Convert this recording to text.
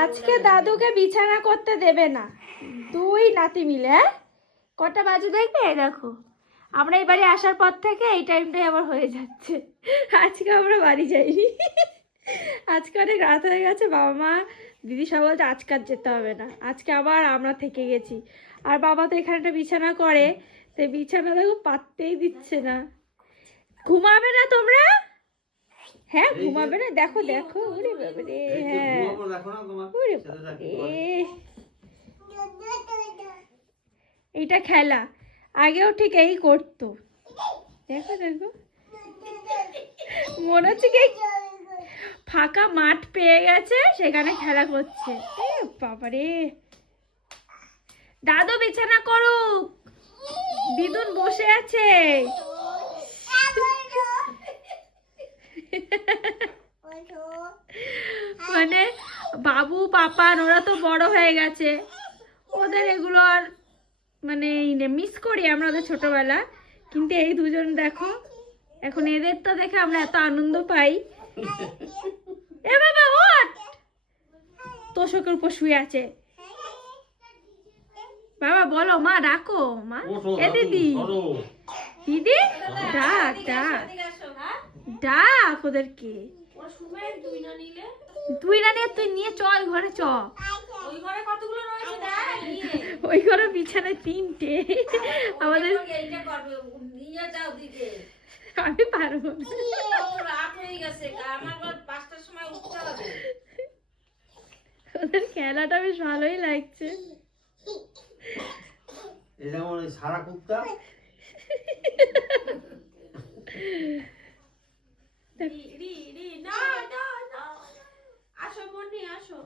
আজকে দাদুকে বিছানা করতে দেবে না, দুই নাতি মিলে। হ্যাঁ, কটা বাজে দেখবে? দেখো, আমরা এই বাড়ি আসার পর থেকে এই টাইমটাই আবার হয়ে যাচ্ছে। আজকে আমরা বাড়ি যাইনি, আজকে অনেক রাত হয়ে গেছে। বাবা মা দিদি সব বলছে আজকে আর যেতে হবে না, আজকে আবার আমরা থেকে গেছি। আর বাবা তো এখানে একটা বিছানা করে, তো বিছানা দেখো পাততেই দিচ্ছে না। ঘুমাবে না তোমরা? হ্যাঁ ঘুমাবে না, দেখো দেখো, ওরে বাবারে, হ্যাঁ ওরে বাবারে, এইটা খেলা, আগেও ঠিক এই করতো। দেখো দেখো, মনে হচ্ছে কি ফাঁকা মাঠ পেয়ে গেছে, সেখানে খেলা করছে। এ বাবারে, দাদু বিছানা করুক, দিদুন বসে আছে। মানে বাবু পাপান ওরা তো বড় হয়ে গেছে, ওদের এগুলো আর মানে মিস করি আমরা ওদের ছোটবেলা। কিন্তু এই দুজন দেখো, এখন এদের তো দেখে আমরা এত আনন্দ পাই। এ বাবা ওঠ, তোষকের উপর শুয়ে আছে। বাবা বলো, মা ডাকো, মা এ দিদি, দিদি ডাক ডাক ডাক ওদেরকে। তুই না নিয়ে, তুই নিয়ে চল ঘরে, চ ওই ঘরে বিছানায় তিনটে আমাদের। আমি পারবো না, ওদের খেলাটা বেশ ভালোই লাগছে। সারা কুত্তা আসো মনি, আসো।